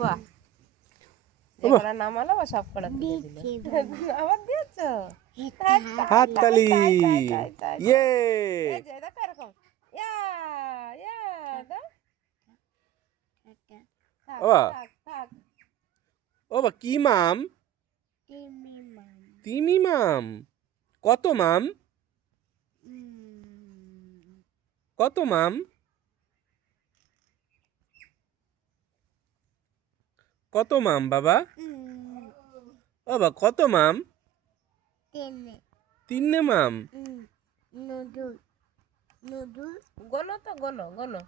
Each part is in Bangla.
বাহ, এবারে নামালো বা সব কটা তুলে দিল। আবার দিয়েছো? হাততালি। ইয়ে। এই যে দেখো এরকম। ইয়া ইয়া দাও। থাক বাবা, থাক থাক। বাবা কি মাম? তিমি মাম। কত মাম? কত মাম? কত মাম বাবা? বাবা কত মাম? তিন্নে মাম। গোনো তো গোনো গোনো।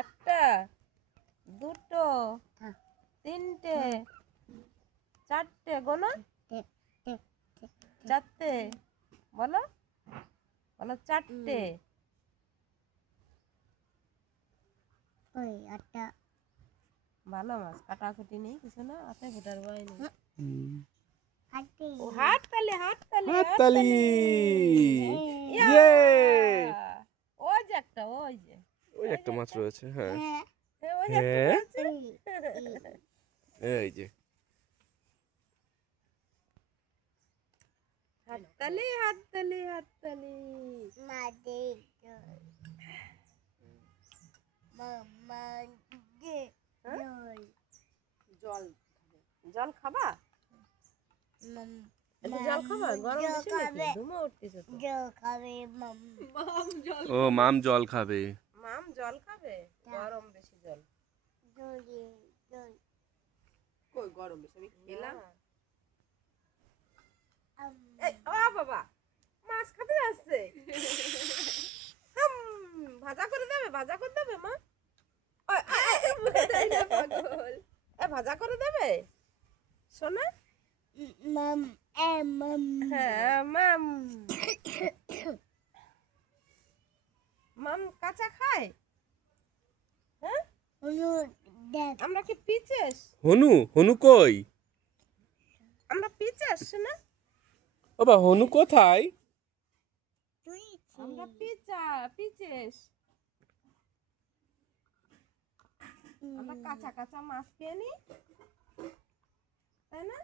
একটা, দুটো, তিনটে, চারটে গোনো। চারটে বলো, বলো চারটে। ভালো মাছ, কাটাকুটি নেই কিছু না, হাতে ফুটার ভয় নেই। ও হাততালি হাততালি হাততালি। ইয়া! ইয়ে। ওই যে একটা, ওই যে ওই একটা মাছ রয়েছে, হ্যাঁ। ওই যে একটা হ্যাঁ, রয়েছে। এই যে। হাততালি হাততালি হাততালি। জল, জল খাবা? একটু জল খাবা? গরম বেশি নাকি? ঘুমো উঠতেছে তো। ও মাম জল খাবে। মাম জল খাবে? গরম বেশি জল। কই গরম বেশি, আমি খেলাম। এই ও বাবা, মাছ খেতে যাচ্ছে। ভাজা করে দেবে, ভাজা করে দেবে মা? ওই, মুখে দেয় না পাগল। এ ভাজা করে দেবে সোনা? হ্যাঁ মাম। মাম কাঁচা খায়? হ্যাঁ, আমরা কি পিচেস? হনু, হনু কই? আমরা পিচেস না? বাবা হনু কোথায়? আমরা পিচেস। আমরা কাঁচা কাঁচা মাছ খেয়ে নি, তাই না?